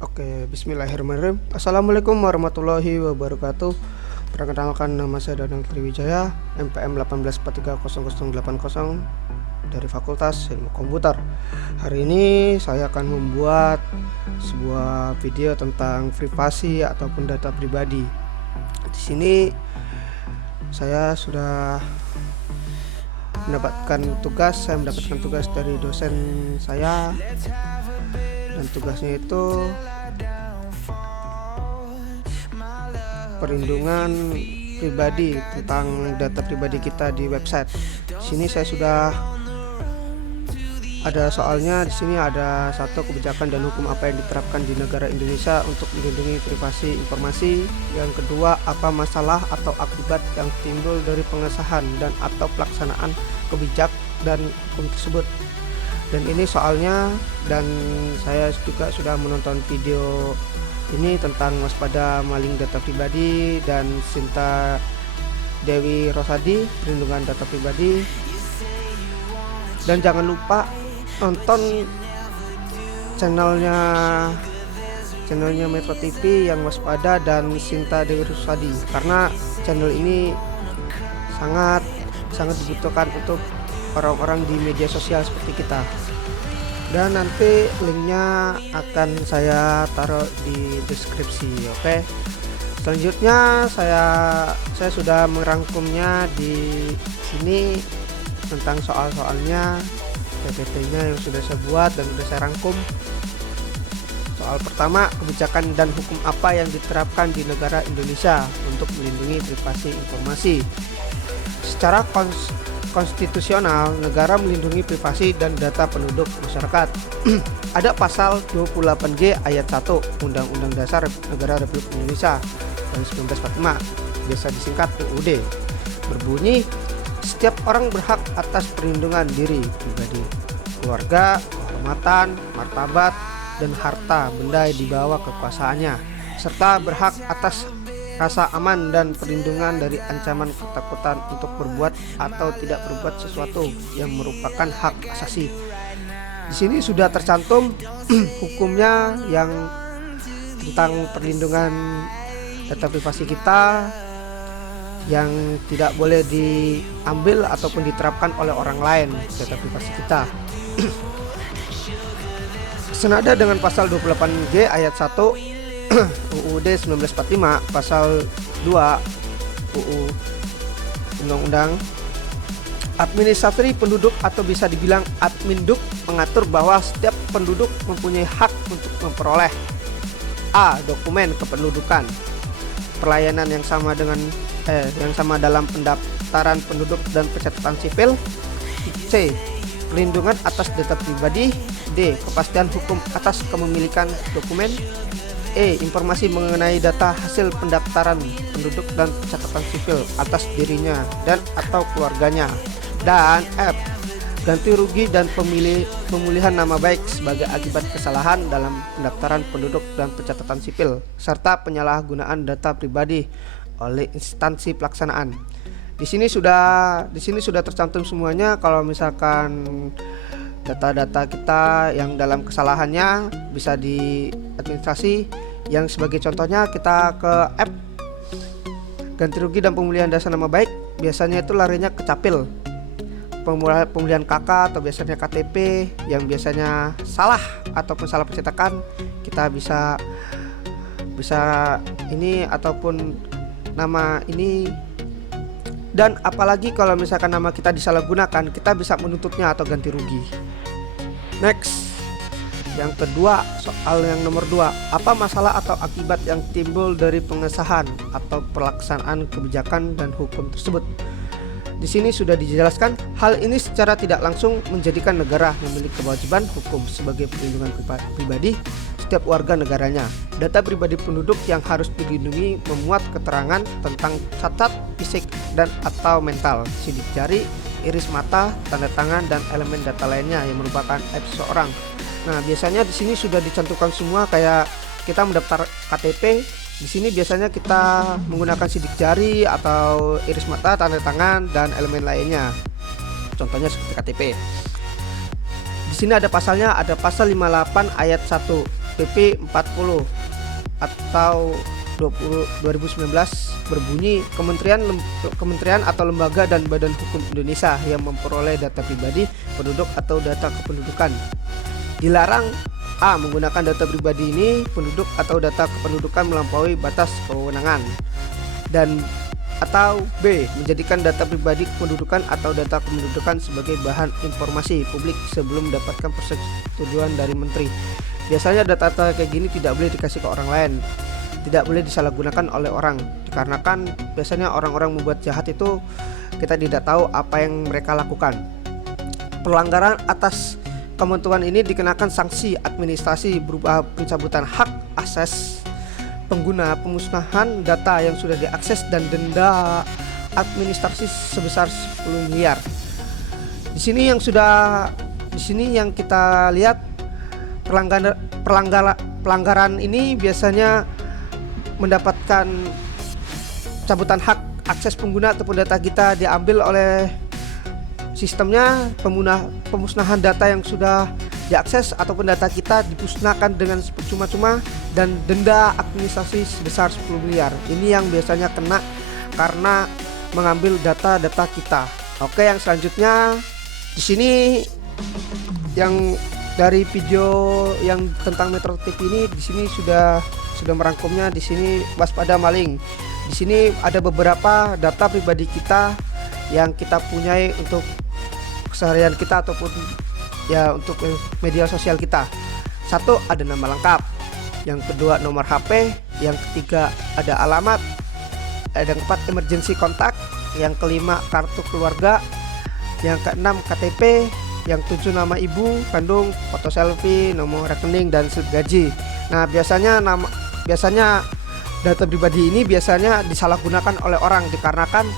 Oke, bismillahirrahmanirrahim. Assalamualaikum warahmatullahi wabarakatuh. Perkenalkan, nama saya Danang Triwijaya, MPM 18430080 dari Fakultas Ilmu Komputer. Hari ini saya akan membuat sebuah video tentang privasi ataupun data pribadi. Di sini saya sudah mendapatkan tugas dari dosen saya, dan tugasnya itu perlindungan pribadi, tentang data pribadi kita di website. Di sini saya sudah ada soalnya. Di sini ada satu, kebijakan dan hukum apa yang diterapkan di negara Indonesia untuk melindungi privasi informasi. Yang kedua, apa masalah atau akibat yang timbul dari pengesahan dan atau pelaksanaan kebijakan dan hukum tersebut. Dan ini soalnya, dan saya juga sudah menonton video ini tentang waspada maling data pribadi dan Sinta Dewi Rosadi, perlindungan data pribadi. Dan jangan lupa nonton channelnya Metro TV yang waspada dan Sinta Dewi Rosadi, karena channel ini sangat dibutuhkan untuk orang-orang di media sosial seperti kita. Dan nanti linknya akan saya taruh di deskripsi. Oke. Selanjutnya saya sudah merangkumnya di sini tentang soal-soalnya, PPT-nya yang sudah saya buat dan sudah saya rangkum. Soal pertama, kebijakan dan hukum apa yang diterapkan di negara Indonesia untuk melindungi privasi informasi. Secara konstitusional, negara melindungi privasi dan data penduduk masyarakat. Ada pasal 28G ayat 1 Undang-Undang Dasar Negara Republik Indonesia tahun 1945, biasa disingkat UUD, berbunyi, setiap orang berhak atas perlindungan diri pribadi, keluarga, kehormatan, martabat, dan harta benda di bawah kekuasaannya, serta berhak atas rasa aman dan perlindungan dari ancaman ketakutan untuk berbuat atau tidak berbuat sesuatu yang merupakan hak asasi. Di sini sudah tercantum hukumnya yang tentang perlindungan data privasi kita, yang tidak boleh diambil ataupun diterapkan oleh orang lain data privasi kita. Senada dengan pasal 28G ayat 1 UUD 1945, pasal 2 UU Undang-Undang Administrasi Penduduk atau bisa dibilang Adminduk, mengatur bahwa setiap penduduk mempunyai hak untuk memperoleh: A. Dokumen kependudukan, pelayanan yang sama dalam pendaftaran penduduk dan pencatatan sipil. C. Perlindungan atas data pribadi. D. Kepastian hukum atas kepemilikan dokumen. E. Informasi mengenai data hasil pendaftaran penduduk dan catatan sipil atas dirinya dan atau keluarganya. Dan F. Ganti rugi dan pemulihan nama baik sebagai akibat kesalahan dalam pendaftaran penduduk dan pencatatan sipil, serta penyalahgunaan data pribadi oleh instansi pelaksanaan. Di sini sudah tercantum semuanya. Kalau misalkan data-data kita yang dalam kesalahannya bisa diadministrasi, yang sebagai contohnya kita ke app ganti rugi dan pemulihan data nama baik, biasanya itu larinya ke capil, pemulihan KK atau biasanya KTP yang biasanya salah ataupun salah pencetakan. Kita bisa ini ataupun nama ini. Dan apalagi kalau misalkan nama kita disalahgunakan, kita bisa menuntutnya atau ganti rugi. Next, yang kedua, soal yang nomor 2, apa masalah atau akibat yang timbul dari pengesahan atau pelaksanaan kebijakan dan hukum tersebut. Di sini sudah dijelaskan, hal ini secara tidak langsung menjadikan negara memiliki kewajiban hukum sebagai perlindungan pribadi setiap warga negaranya. Data pribadi penduduk yang harus dilindungi memuat keterangan tentang cacat fisik dan atau mental, sidik jari, iris mata, tanda tangan, dan elemen data lainnya yang merupakan app seseorang. Nah, biasanya di sini sudah dicantumkan semua, kayak kita mendaftar KTP. Di sini biasanya kita menggunakan sidik jari atau iris mata, tanda tangan, dan elemen lainnya. Contohnya seperti KTP. Di sini ada pasalnya, ada pasal 58 ayat 1 PP 40 atau 2019 berbunyi Kementerian atau lembaga dan badan hukum Indonesia yang memperoleh data pribadi penduduk atau data kependudukan dilarang A. menggunakan data pribadi ini penduduk atau data kependudukan melampaui batas kewenangan, dan atau B. menjadikan data pribadi kependudukan atau data kependudukan sebagai bahan informasi publik sebelum mendapatkan persetujuan dari menteri. Biasanya data-data kayak gini tidak boleh dikasih ke orang lain, tidak boleh disalahgunakan oleh orang, dikarenakan biasanya orang-orang membuat jahat itu kita tidak tahu apa yang mereka lakukan. Pelanggaran atas ketentuan ini dikenakan sanksi administrasi berupa pencabutan hak akses pengguna, pemusnahan data yang sudah diakses, dan denda administrasi sebesar 10 miliar. Di sini yang kita lihat pelanggaran ini biasanya mendapatkan cabutan hak akses pengguna ataupun data kita diambil oleh sistemnya, pemusnahan data yang sudah diakses ataupun data kita dimusnahkan dengan cuma-cuma, dan denda administrasi sebesar 10 miliar. Ini yang biasanya kena karena mengambil data-data kita. Oke, yang selanjutnya di sini yang dari video yang tentang Metro TV ini, di sini sudah merangkumnya. Di sini waspada maling. Di sini ada beberapa data pribadi kita yang kita punyai untuk keseharian kita ataupun ya untuk media sosial kita. Satu, ada nama lengkap. Yang kedua, nomor HP. Yang ketiga, ada alamat. Yang keempat, emergency kontak. Yang kelima, kartu keluarga. Yang keenam, KTP. Yang tujuh, nama ibu kandung, foto selfie, nomor rekening, dan slip gaji. Nah, biasanya data pribadi ini biasanya disalahgunakan oleh orang, dikarenakan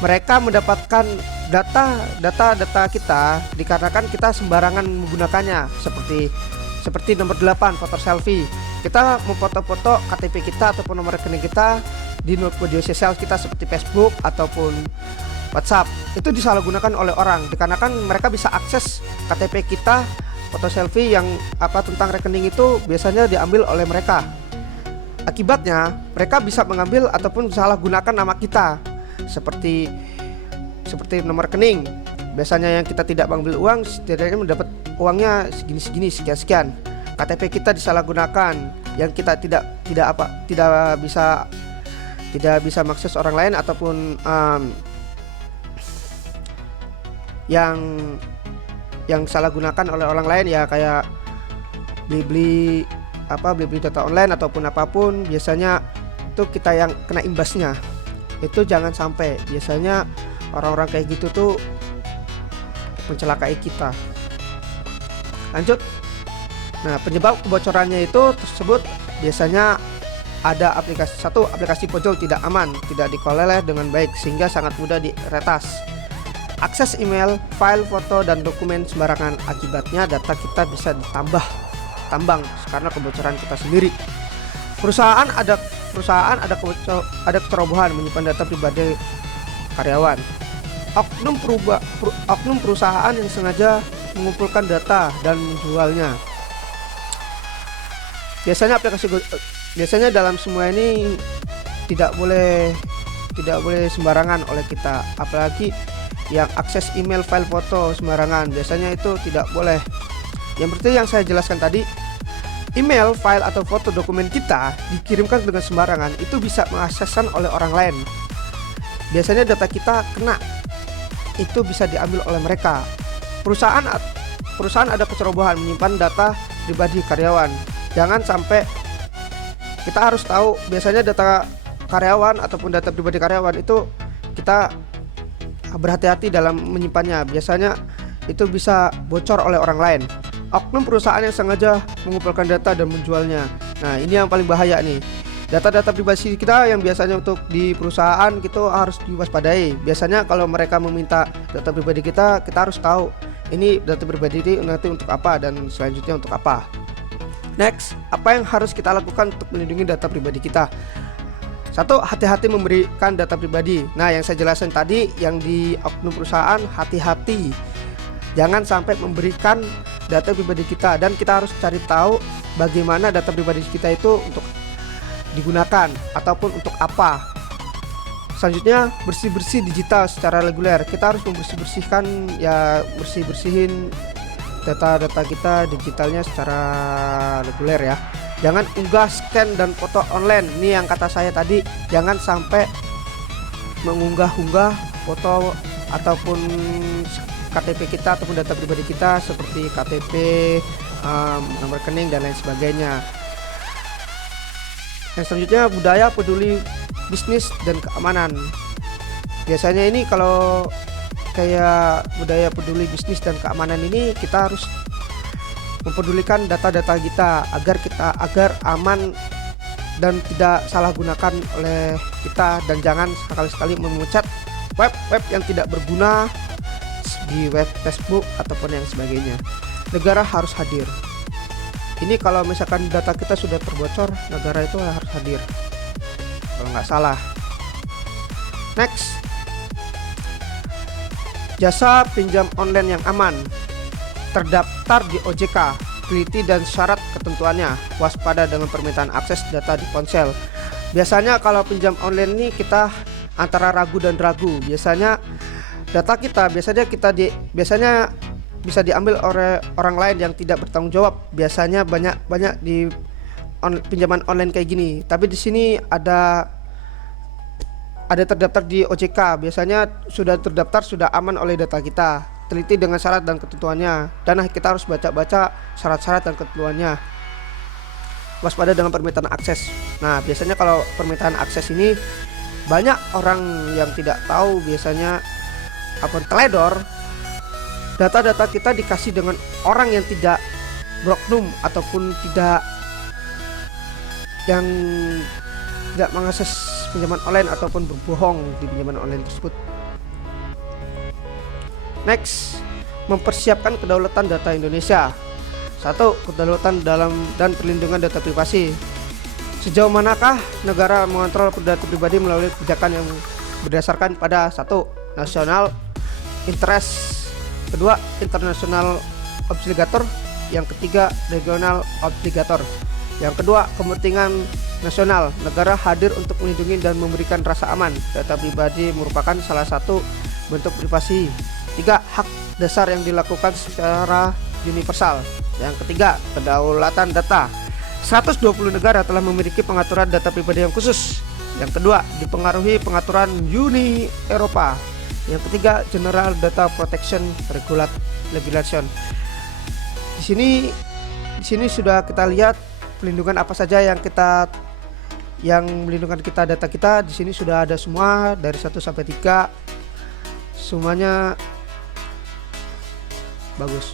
mereka mendapatkan data kita dikarenakan kita sembarangan menggunakannya, seperti nomor 8, foto selfie. Kita memfoto-foto KTP kita ataupun nomor rekening kita di media sosial kita seperti Facebook ataupun WhatsApp. Itu disalahgunakan oleh orang, dikarenakan mereka bisa akses KTP kita, foto selfie yang tentang rekening itu biasanya diambil oleh mereka. Akibatnya mereka bisa mengambil ataupun disalahgunakan nama kita, seperti nomor rekening. Biasanya yang kita tidak mengambil uang, setidaknya mendapat uangnya segini, sekian. KTP kita disalahgunakan, yang kita tidak bisa mengakses orang lain ataupun yang salah gunakan oleh orang lain, ya kayak beli data online ataupun apapun. Biasanya itu kita yang kena imbasnya. Itu jangan sampai, biasanya orang-orang kayak gitu tuh mencelakai kita. Lanjut. Nah, penyebab kebocorannya itu tersebut biasanya ada aplikasi pojol tidak aman, tidak dikelola dengan baik sehingga sangat mudah diretas. Akses email, file, foto, dan dokumen sembarangan, akibatnya data kita bisa tambang karena kebocoran kita sendiri. Perusahaan ada kecerobohan menyimpan data pribadi karyawan. Oknum perusahaan yang sengaja mengumpulkan data dan menjualnya. Biasanya dalam semua ini tidak boleh sembarangan oleh kita, apalagi yang akses email, file, foto sembarangan. Biasanya itu tidak boleh. Yang berarti yang saya jelaskan tadi, email, file, atau foto dokumen kita dikirimkan dengan sembarangan, itu bisa mengakseskan oleh orang lain. Biasanya data kita kena, itu bisa diambil oleh mereka. Perusahaan ada kecerobohan menyimpan data pribadi karyawan. Jangan sampai, kita harus tahu biasanya data karyawan ataupun data pribadi karyawan itu kita berhati-hati dalam menyimpannya. Biasanya itu bisa bocor oleh orang lain. Oknum perusahaan yang sengaja mengumpulkan data dan menjualnya. Nah, ini yang paling bahaya nih. Data-data pribadi kita yang biasanya untuk di perusahaan kita harus diwaspadai. Biasanya kalau mereka meminta data pribadi kita harus tahu ini data pribadi ini nanti untuk apa dan selanjutnya untuk apa. Next, apa yang harus kita lakukan untuk melindungi data pribadi kita? Satu, hati-hati memberikan data pribadi. Nah, yang saya jelaskan tadi, yang di oknum perusahaan, hati-hati. Jangan sampai memberikan data pribadi kita, dan kita harus cari tahu bagaimana data pribadi kita itu untuk digunakan ataupun untuk apa. Selanjutnya, bersih-bersih digital secara reguler. Kita harus membersih-bersihkan, ya bersihin data-data kita digitalnya secara reguler ya. Jangan unggah, scan, dan foto online. Ini yang kata saya tadi, jangan sampai mengunggah-unggah foto ataupun KTP kita ataupun data pribadi kita seperti KTP, nomor rekening dan lain sebagainya. Yang selanjutnya, budaya peduli bisnis dan keamanan. Biasanya ini kalau kayak budaya peduli bisnis dan keamanan ini, kita harus mempedulikan data-data kita agar aman dan tidak salah gunakan oleh kita, dan jangan sekali-sekali memecat web yang tidak berguna di web Facebook ataupun yang sebagainya. Negara harus hadir. Ini kalau misalkan data kita sudah terbocor, negara itu harus hadir kalau nggak salah. Next, jasa pinjam online yang aman, terdaftar di OJK, teliti dan syarat ketentuannya, waspada dengan permintaan akses data di ponsel. Biasanya kalau pinjam online ini kita antara ragu dan ragu. Biasanya data kita biasanya bisa diambil oleh orang lain yang tidak bertanggung jawab. Biasanya banyak di pinjaman online kayak gini. Tapi di sini ada terdaftar di OJK. Biasanya sudah terdaftar, sudah aman oleh data kita. Teliti dengan syarat dan ketentuannya. Dan kita harus baca-baca syarat-syarat dan ketentuannya. Waspada dengan permintaan akses. Nah, biasanya kalau permintaan akses ini banyak orang yang tidak tahu, biasanya teledor. Data-data kita dikasih dengan orang yang tidak beroknum ataupun tidak mengakses pinjaman online ataupun berbohong di pinjaman online tersebut. Next, mempersiapkan kedaulatan data Indonesia. 1. Kedaulatan dalam dan perlindungan data privasi. Sejauh manakah negara mengontrol data pribadi melalui kebijakan yang berdasarkan pada 1. National interest, 2. international obligator, yang ketiga regional obligator. Yang kedua, kepentingan nasional. Negara hadir untuk melindungi dan memberikan rasa aman. Data pribadi merupakan salah satu bentuk privasi. 3. Hak dasar yang dilakukan secara universal. Yang ketiga, kedaulatan data. 120 negara telah memiliki pengaturan data pribadi yang khusus. Yang kedua, dipengaruhi pengaturan Uni Eropa. Yang ketiga, General Data Protection Regulation. Di sini sudah kita lihat pelindungan apa saja yang melindungi kita, data kita. Di sini sudah ada semua dari 1 sampai 3. Semuanya bagus.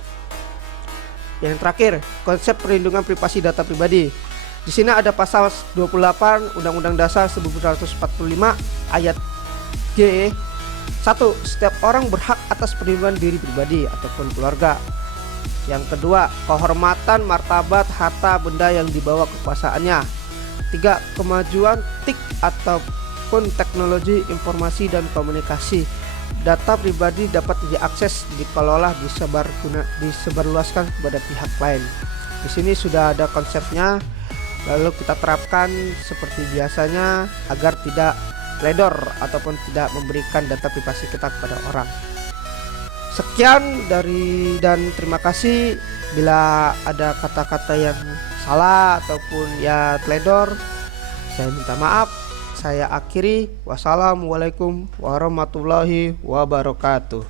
Yang terakhir, konsep perlindungan privasi data pribadi. Di sini ada pasal 28 Undang-Undang Dasar 1945 ayat G. 1. Setiap orang berhak atas perlindungan diri pribadi ataupun keluarga. Yang kedua, kehormatan, martabat, harta benda yang dibawa kekuasaannya. 3. Kemajuan TIK ataupun teknologi informasi dan komunikasi. Data pribadi dapat diakses, dikelola, disebarluaskan kepada pihak lain. Di sini sudah ada konsepnya, lalu kita terapkan seperti biasanya agar tidak teledor ataupun tidak memberikan data privasi kita kepada orang. Sekian dan terima kasih. Bila ada kata-kata yang salah ataupun ya teledor, saya minta maaf. Saya akhiri. Wassalamualaikum warahmatullahi wabarakatuh.